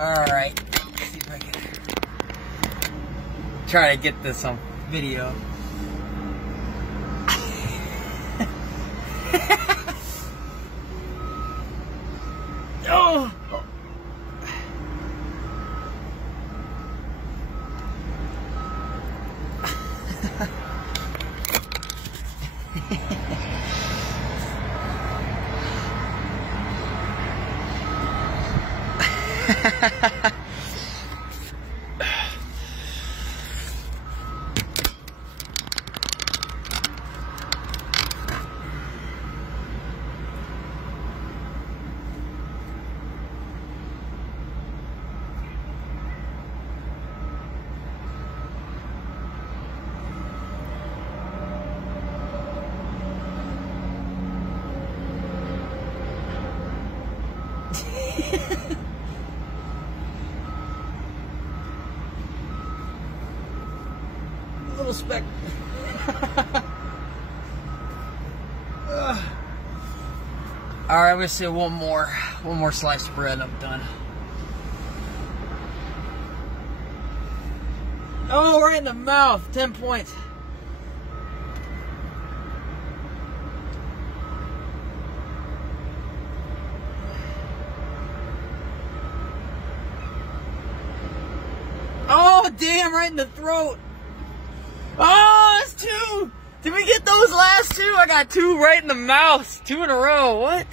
Alright, let's see if I can try to get this on video. Oh! Little speck. Alright, I'm gonna say one more slice of bread and I'm done. Oh, right in the mouth. 10 points. Oh, damn, right in the throat. Oh, that's 2. Did we get those last 2? I got 2 right in the mouth. 2 in a row. What?